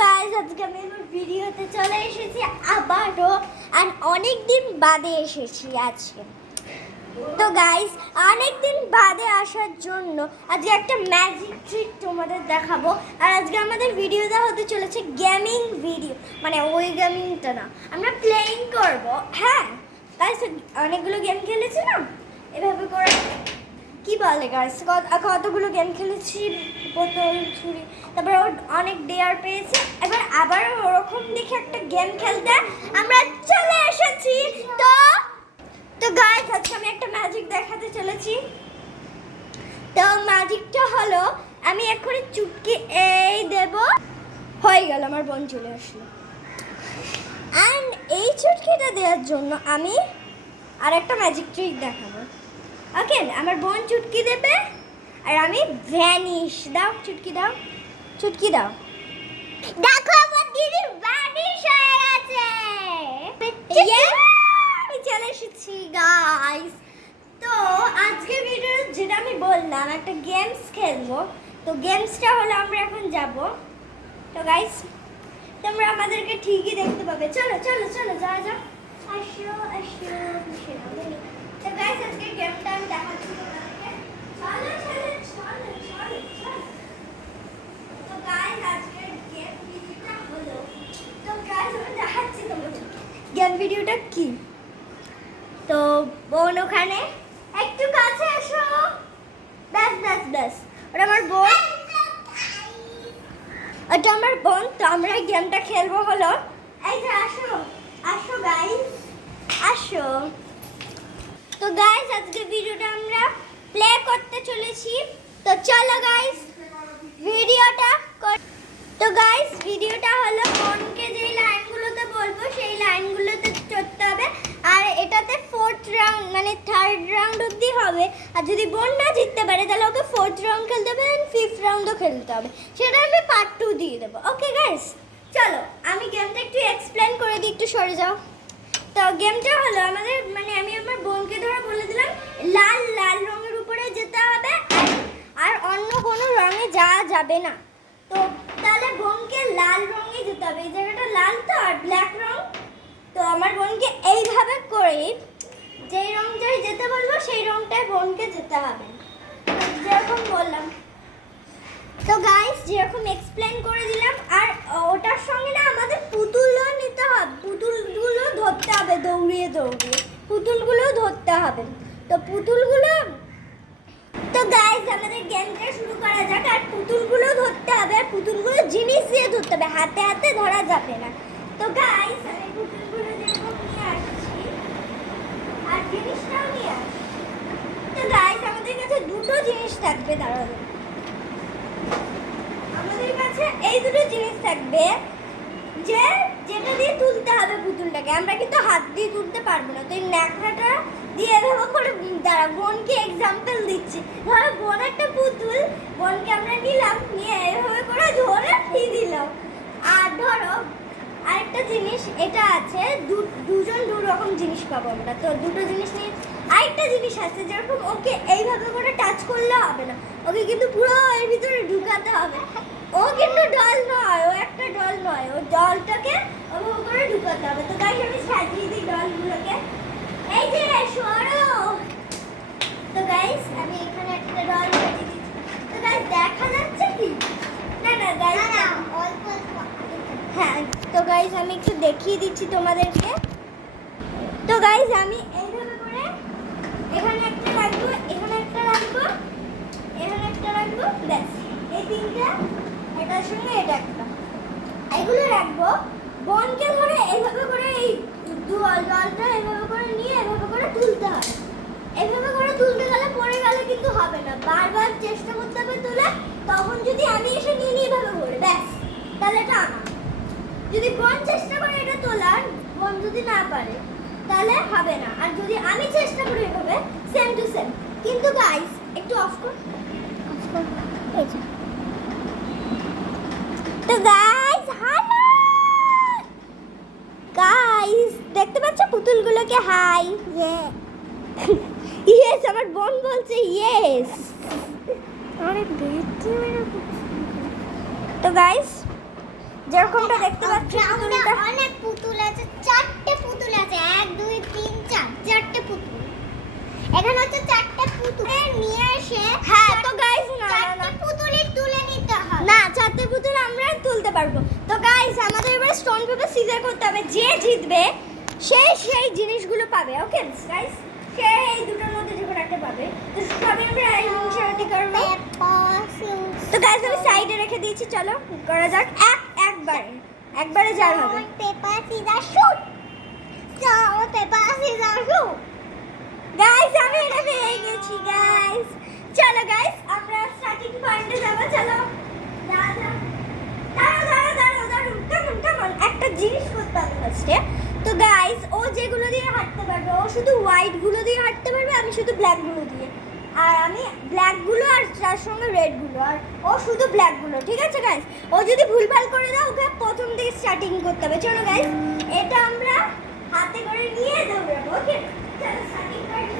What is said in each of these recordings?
Guys, আজকে আমি আমার ভিডিওতে চলে এসেছি আবারও, আর অনেক দিন বাদে এসেছি আজকে। তো গাইস, অনেক দিন বাদে আসার জন্য আজকে একটা ম্যাজিক ট্রিক তোমাদের দেখাবো। আর আজকে আমাদের ভিডিওটা হতে চলেছে গেমিং ভিডিও, মানে ওই গেমিংটা না, আমরা প্লেইং করব। হ্যাঁ গাইস, অনেকগুলো গেম খেলেছি না, এভাবে করে কি বলে গাইস, কতগুলো গেম খেলেছি, বোতল ছুরি, তারপরে অনেক ডেয়ার পেয়েছে। এবার আবার ওরকম দেখে একটা গেম খেলতে আমরা চলে এসেছি। তো গাইস, আজকে আমি একটা ম্যাজিক দেখাতে চলেছি। তো ম্যাজিকটা হলো, আমি এক্ষুনি চুটকি এই দেব, হয়ে গেল, আমার বোন চলে আসলো। অ্যান্ড এই চুটকিটা দেওয়ার জন্য আমি আর একটা ম্যাজিক ট্রিক দেখাবো। ওকে, আমার বোন চুটকি দেবে আর আমি ভ্যানিশ। দাও চুটকি, দাও চুটকি, দাও। দেখো আমার দিদি ভ্যানিশ হয়ে গেছে। আমি চলে এসেছি গাইস। তো আজকে ভিডিও যেটা আমি বললাম, একটা গেমস খেলবো। তো গেমসটা হলো, আমরা এখন যাব। তো গাইস, তোমরা আমাদেরকে ঠিকই দেখতে পাবে। চলো চলো চলো, যাওয়া যাও, আসো আসো। তো গাইস, আজকে গেমটা আমি দেখাচ্ছি তোমাদেরকে। চলো চলো চলো চলো চলো। তো গাইস, আজকের গেম ভিডিওটা হলো, তো গাইস আমি দেখাচ্ছি তোমাদের গেম ভিডিওটা কি। তো বোন ওখানে, একটু কাছে এসো, ব্যাস ব্যাস ব্যাস, ওটা আমার বোন, ওটা আমার বোন। তো আমরা এই গেমটা খেলবো হলো, এই যে আসো আসো গাইস, আসো। তো গাইস, আজকে ভিডিওটা আমরা প্লে করতে চলেছি। তো চলো গাইস, ভিডিওটা তো গাইস, ভিডিওটা হলো, বোনকে যেই লাইনগুলোতে বলবো সেই লাইনগুলোতে চড়তে হবে। আর এটাতে ফোর্থ রাউন্ড, মানে থার্ড রাউন্ড অবধি হবে। আর যদি বোন না জিততে পারে তাহলে ওকে ফোর্থ রাউন্ড খেলতে হবে, অ্যান্ড ফিফথ রাউন্ডও খেলতে হবে। সেটা আমি পার্ট 2 দিয়ে দেবো। ওকে গাইস, চলো আমি গেমটা একটু এক্সপ্লেন করে দিই, একটু সরে যাও। তো গেমটা হলো আমাদের, মানে আমি আমার বোনকে ধরে বলে দিলাম লাল লাল রঙের উপরে যেতে হবে, আর অন্য কোনো রঙে যাওয়া যাবে না। তো তাহলে বোনকে লাল রঙে যেতে হবে, এই জায়গাটা লাল তো, আর ব্ল্যাক রং। তো আমার বোনকে এইভাবে করে যেই রংটাই যেতে বলবো সেই রংটায় বোনকে যেতে হবে, যেরকম বললাম। তো গাইস, যেরকম এক্সপ্লেন করে দিলাম। আর ওটার সঙ্গে না আমাদের পুতুলও নিতে হবে, পুতুলগুলো ধরতে হবে, দৌড়িয়ে দৌড়িয়ে পুতুলগুলো ধরতে হবে। তো পুতুলগুলো, তো গাইস আমাদের গেমটা শুরু করা যাক। আর পুতুলগুলো ধরতে হবে, আর পুতুলগুলো জিনিস দিয়ে ধরতে হবে, হাতে হাতে ধরা যাবে না। তো গাইস, আমি পুতুলগুলো যেরকম নিয়ে আসছি আর জিনিসটাও নিয়ে আসছি। তো গাইস, আমাদের কাছে দুটো জিনিস থাকবে, দাঁড়াবে, আমাদের কাছে এই দুটো জিনিস থাকবে, যে যেটা দিয়ে তুলতে হবে পুতুলটাকে। আমরা কিন্তু হাত দিয়ে তুলতে পারবো না। তো এই ন্যাকড়াটা দিয়ে এভাবে করে, দাঁড়া বোনকে এক্সাম্পল দিচ্ছি। ধরো বোন একটা পুতুল, বোনকে আমরা নিলাম, নিয়ে এভাবে করে ধরে দিয়ে দিলাম। আর ধরো আরেকটা জিনিস এটা আছে, দুজন দু রকম জিনিস পাবো আমরা। তো দুটো জিনিস নিয়ে আরেকটা জিনিস আছে, যেরকম ওকে এইভাবে করে টাচ করলে হবে না, ওকে কিন্তু পুরো এর ভিতরে ঢুকাতে হবে। ও কিন্তু ডল নয়, ও একটা ডল নয়, ও ডলটাকে ওভাবে করে ঢুকাতে হবে। তো গাইস, আমি সাজিয়ে দিই ডলগুলোকে, এই যে সরো। তো গাইস, আমি এখানে একটা ডল সাজিয়ে দিচ্ছি। তো গাইস, দেখা যাচ্ছে কি না? না গাইস, না অল্প অল্প। হ্যাঁ, তো গাইস আমি একটু দেখিয়ে দিচ্ছি তোমাদেরকে। তো গাইস, আমি এইভাবে করে এখানে একটা রাখবো, এখানে একটা রাখবো, এখানে একটা রাখবো, ব্যাস এই তিনটা, এটার সঙ্গে এটা একটা, এগুলো রাখবো। বোনকে ধরে এইভাবে করে এই জলটা এইভাবে করে নিয়ে এভাবে করে তুলতে হবে। এইভাবে করে তুলতে গেলে পড়ে গেলে কিন্তু হবে না, বারবার চেষ্টা করতে হবে তোলা। তখন যদি আমি এসে নিয়ে নিই এভাবে করে, ব্যাস, তাহলে এটা আমার। যদি বোন চেষ্টা করে এটা তোলার, বোন যদি না পারে তাহলে হবে না। আর যদি আমি চেষ্টা করি এভাবে, সেম টু সেম। কিন্তু গাইস, একটু অফ কর, অফ কর, এই যে। তো গাইস, হ্যালো গাইস, দেখতে পাচ্ছ পুতুলগুলোকে? হাই, ইয়েস, আমার বোন বলছে ইয়েস। আরে বেঁচে। তো গাইস, যেরকমটা দেখতে পাচ্ছি পুতুলটা অনেক পুতুল আছে, 4টে পুতুল আছে, 1 2 3 4 4টে পুতুল। এখানে হচ্ছে 4টে পুতুল নিয়ে এসে, হ্যাঁ তো গাইস না 4টে পুতুলই তুলে নিতে হবে। না 4টে পুতুল আমরা তুলতে পারবো। তো গাইস আমাদের এবার স্টোন পেপার সিজার করতে হবে, যে জিতবে সেই জিনিসগুলো পাবে। ওকে গাইস, সে এই দুটোর মধ্যে যে কোনো একটা পাবে। তো সবাই আমরা ইনিশিয়েটিভ করব। তো গাইস আমি সাইডে রেখে দিয়েছি, চলো করা যাক। একবারে যার হবে। Paper scissor shoot, stone paper scissor shoot. Guys আমি এটা পেয়ে গেছি গাইস। চলো গাইস আমরা স্টার্টিং পয়েন্টে যাব। চলো দাঁড়াও কামন একটা জিনিস করতে হবে ফার্স্টে। তো গাইস ও যেগুলো দিয়ে হাঁটতে পারবে, ও শুধু হোয়াইট গুলো দিয়ে হাঁটতে পারবে, আমি শুধু ব্ল্যাক গুলো দিয়ে। আর আমি ব্ল্যাক গুলো আর তার সঙ্গে রেড গুলো, আর ও শুধু ব্ল্যাক গুলো। ঠিক আছে গাইস, ও যদি ভুলভাল করে দাও ওকে প্রথম থেকে স্টার্টিং করতে হবে। চলো গাইস এটা আমরা হাতে করে নিয়ে দৌড়াবো। ওকে চলো স্টার্টিং পয়েন্টে।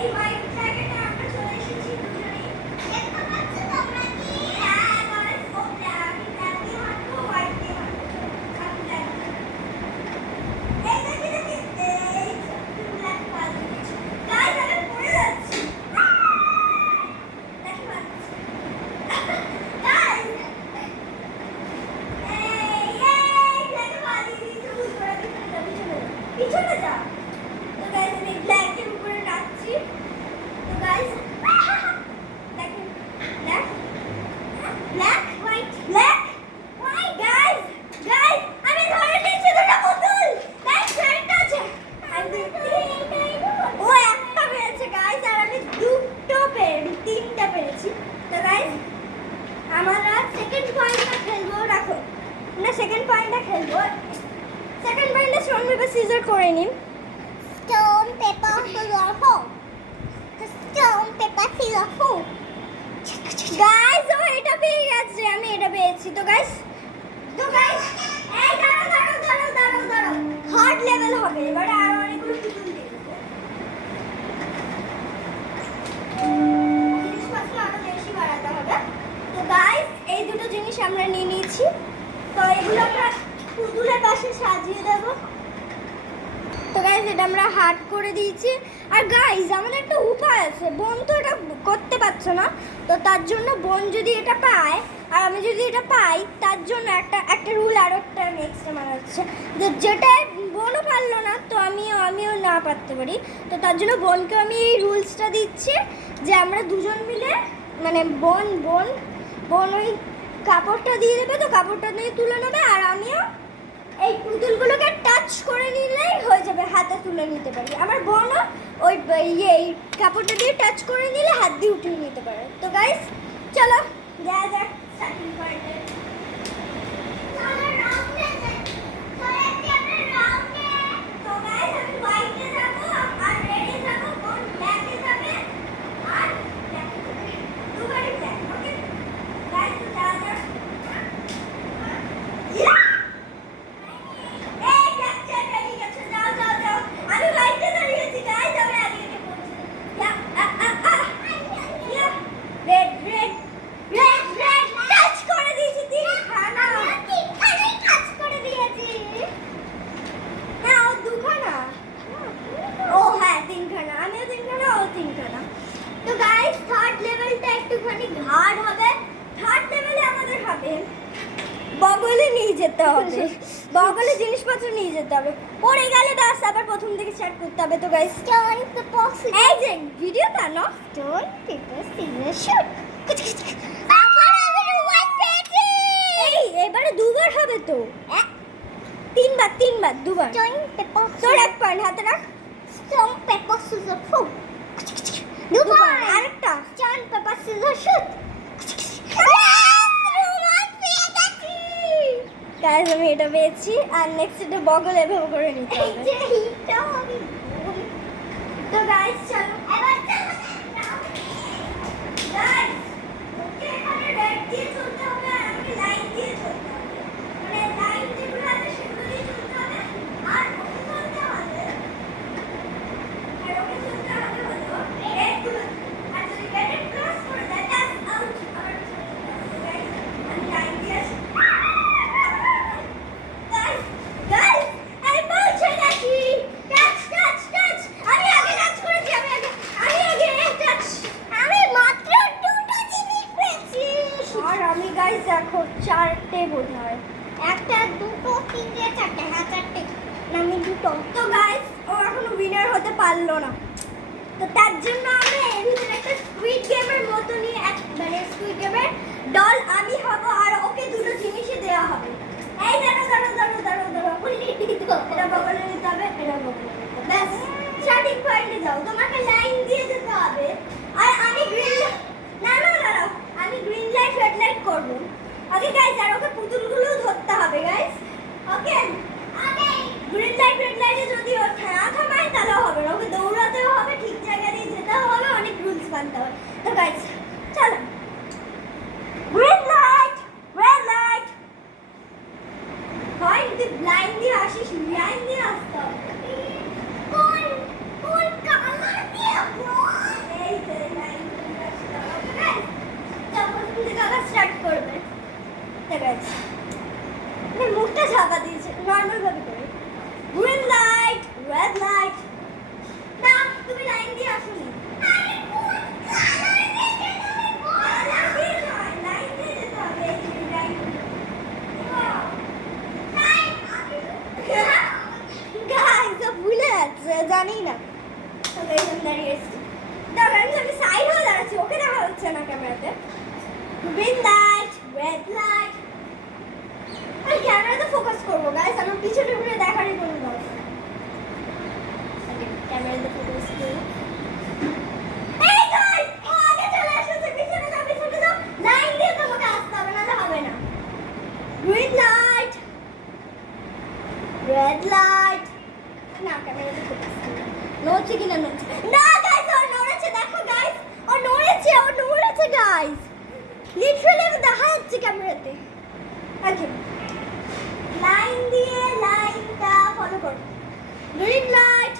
এই হোয়াইট জায়গাটা আমরা চলে এসেছি দুজনেই। দেখতে পাচ্ছ তোমরা কি? হ্যাঁ গাইস, ও ব্ল্যাক দিয়ে হাঁটবো, হোয়াইট দিয়ে হাঁটবো। আমি ব্ল্যাক এই দেখি এই ব্ল্যাক পাল দিয়েছি। গাইস আমি পড়ে যাচ্ছি। দেখি পাচ্ছি গাইস। ব্ল্যাক পাল দিয়েছি, ভুল করে পিছনে যা। তো গাইস আমি ব্ল্যাকের উপরে নাচছি। তো গাইস দেখেন ব্ল্যাক হোয়াইট গাইস আমি ধরে নিয়েছি দুটো পুতুল। গাইস সাইডটা আছে, ও একটা পেরেছে গাইস, আর আমি তিনটা পেরেছি। তো গাইস আমরা সেকেন্ড পয়েন্টটা খেলবো। রাখো না, সেকেন্ড পয়েন্টটা খেলবো। সেকেন্ড পয়েন্টে স্টোন পেপার সিজার করে নিন। Stone paper scissors shoot. Stone paper scissors shoot. Guys ও এটা পেয়ে গেছে, আমি এটা পেয়েছি। তো গাইস এই দাঁড়াও হার্ড লেভেল হবে এবারে, আর অনেকগুলো পুতুল দিয়ে দেবো। জিনিসপত্র আরো বেশি বাড়াতে হবে। তো গাইস এই দুটো জিনিস আমরা নিয়ে নিয়েছি। তো এগুলো আমরা পুতুলের পাশে সাজিয়ে দেবো। তো গাইস এটা আমরা হার্ড করে দিয়েছি। আর গাইস আমাদের একটা উপায় আছে, বোন তো এটা করতে পারছো না, তো তার জন্য বোন যদি এটা পায় আর আমি যদি এটা পাই, তার জন্য একটা রুল আর একটা নেক্সট আমার হচ্ছে যে যেটা বোনও পারলো না তো আমিও না পারতে পারি। তো তার জন্য বোনকে আমি এই রুলসটা দিচ্ছি যে আমরা দুজন মিলে, মানে বোন ওই কাপড়টা দিয়ে দেবে, তো কাপড়টা নিয়ে তুলে নেবে, আর আমিও এই পুতুলগুলোকে টাচ করে নিলেই হয়ে যাবে, হাতে তুলে নিতে পারি। আমার বোনও ওই এই কাপড়টা দিয়ে টাচ করে নিলে হাত দিয়ে উঠিয়ে নিতে পারে। তো গাইস চলো যা যাক স্টার্টিং পয়েন্টে। তো গাইস আমি হোয়াইটে যাব আর রেডে যাব, বোন ব্ল্যাকে যাবে আর ব্ল্যাকে যাবে, দুবারই ব্ল্যাক। ওকে গাইস তো যা যাক। আমি হোয়াইটে দাঁড়িয়েছি গাইস, আমি আগে পৌঁছে রেড টাচ করে দিয়েছি তিনখানা। তিনখানেই টাচ করে দিয়েছি। হ্যাঁ ও দুখানা, ও হ্যাঁ তিনখানা, আমিও তিনখানা, ও তিনখানা। তো গাইস থার্ড লেভেলটা একটুখানি হার্ড হবে। থার্ড লেভেলে আমাদের হবে বগলে নিয়ে যেতে হবে, বগলে জিনিসপত্র নিয়ে যেতে হবে। পড়ে গেলে ব্যাস আবার প্রথম থেকে স্টার্ট করতে হবে। তো গাইস Stone paper scissors. এই যে ভিডিওটা না, Stone paper scissors shoot. আবার আমি হোয়াইট পেয়েছি। এই এবারে দুবার হবে তো, তিনবার দুবার। Stone paper তোর এক পয়েন্ট হাতে রাখ। Stone paper scissors shoot. দুবার আরেকটা। Stone paper scissors shoot. Guys আমি এটা পেয়েছি, আর নেক্সট এটা বগলে এভাবে করে নিতে এই হবে। যে হিটটা আমি তো গাইস চলো এবার চলো গাইস, ওকে এখানে রেড দিয়ে চলতে হবে আর আমাকে লাইন দিয়ে চলতে হবে, মানে লাইন যেগুলো আছে সেগুলো দিয়ে চলতে হবে, আর ওকে চলতে হবে, আর ওকে চলতে হবে হলো রেড গুলো, আর যদি রেড ক্রস করে দেয় দেখো চারটে বোধ হয়। একটা দুটো তিনটে চারটে, হ্যাঁ চারটে। না আমি দুটো। তো গাইস ও এখনো উইনার হতে পারলো না, তো তার জন্য আমরা এর ভিতরে একটা স্কুইড গেমের মতনই মানে স্কুইড গেমের ডল আমি হব, আর ওকে দুটো জিনিসই দেওয়া হবে। এই দাঁড়ো দাঁড়ো দাঁড়ো দাঁড়ো দাঁড়ো, এটা বগলে নিতে হবে, এটা বগলে নিতে হবে। ব্যাস স্টার্টিং পয়েন্টে যাও, তোমাকে লাইন দিয়ে যেতে হবে। আর আমি গ্রিন, না না দাঁড়াও, আমি গ্রিন লাইট রেড লাইট করব। ওকে গাইস, আর ওকে পুতুলগুলো ধরতে হবে গাইস। ওকে ওকে, গ্রিন লাইট রেড লাইটে যদি ও না থামায় তাহলে হবে না, ওকে দৌড়াতেও হবে, ঠিক জায়গা দিয়ে যেতেও হবে, অনেক রুলস মানতে হবে। তো গাইস চলো, গ্রিন লাইট রেড লাইট। হয় তুই লাইন দিয়ে আসিস, লাইন দিয়ে আসতে হবে। কোন কোন কালার দিয়ে বল? এই যে লাইন দিয়ে আসতে হবে গাইস। তারপর তুমি কাজ স্টার্ট করবে। তো গাইস আমি মুখটা ঝাঁকা দিয়েছি, নর্মাল ভাবে করে। Green light red light. না তুমি লাইন দিয়ে আসোনি। আরে কোন কালার দিয়ে যেতে বল? লাইন দিয়ে যেতে হবে, এই যে লাইন। গাইস ও ভুলে যাচ্ছে, জানি না। তো গাইস আমি দাঁড়িয়ে এসেছি, দাঁড়ান আমি সাইড হয়ে দাঁড়াচ্ছি, ওকে দেখা যাচ্ছে না ক্যামেরাতে। Green light red light. আর ক্যামেরাতে ফোকাস করবো গাইস, আমার পিছনে ঘুরে দেখারই কোনো দরকার নেই। ক্যামেরাতে ফোকাস করি। এই গাইস আগে চলে এসেছে, পিছনে যাও পিছনে যাও, লাইন দিয়ে তোমাকে আসতে হবে, নাহলে হবে না। Green light red light. না ক্যামেরাতে ফোকাস করি, নড়ছে কিনা নড়ছে না গাইস, ও নড়েছে, দেখো গাইস ও নড়েছে, ও নড়েছে গাইস, লিটারালি আমি দেখা যাচ্ছে ক্যামেরাতে। ওকে লাইন দিয়ে লাইনটা ফলো করো। Green light.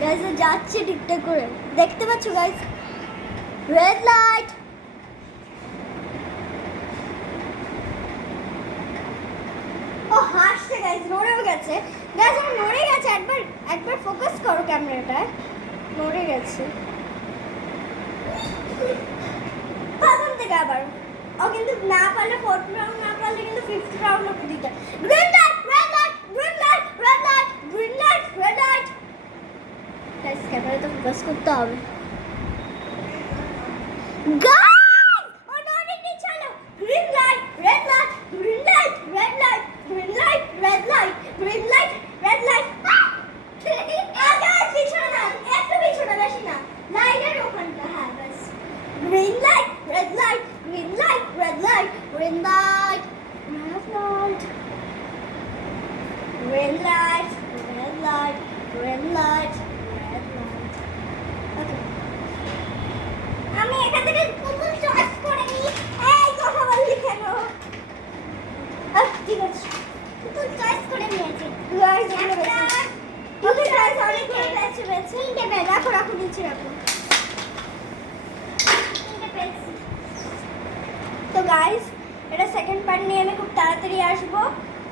গাইস ও যাচ্ছে ঠিকঠাক করে, দেখতে পাচ্ছ গাইস। Red light. ও হাসছে গাইস, নড়েও গেছে গাইস, ও নড়ে গেছে, একবার একবার ফোকাস করো ক্যামেরাটায়, নড়ে গেছে। প্রথম থেকে আবার ও কিন্তু না পারলে, ফোর্থ রাউন্ড না পারলে কিন্তু ফিফথ রাউন্ড অব্দি দিতে। Green light red light green light red light green light red light. Guys ক্যামেরাতে ফোকাস করতে হবে। গাইস ও নড়ে নিচ্ছে না। Green light red light green light red light green light red light green light red light. Guys পিছনে না, একটু পিছনে, বেশি না, লাইনের ওখানটা। হ্যাঁ বাস। Green light red light green light red light green light red light green light red light green light red light. Okay আমি এখান থেকে পুতুল চয়েস করে নিই। এই কথা বললি কেন? ঠিক আছে, পুতুল চয়েস করে নিয়েছি। গাইস এখানে বেশি। ওকে গাইস অনেকগুলো পেয়েছি পেয়েছি। তিনটে পেয়েছি। রাখো রাখো, নিচে রাখো। তিনটে পেয়েছি। তো গাইস এটা সেকেন্ড পার্ট নিয়ে আমি খুব তাড়াতাড়ি আসবো,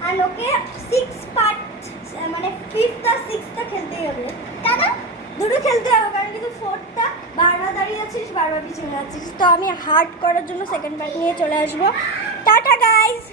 আর ওকে 6 পার্ট মানে 5th আর 6th খেলতেই হবে। দাদা দুটো খেলতে হবে, কারণ কিন্তু 4th বারবার দাঁড়িয়ে আছিস, বারবার পিছনে যাচ্ছিস। তো আমি হার্ড করার জন্য সেকেন্ড পার্ট নিয়ে চলে আসবো। Tata guys.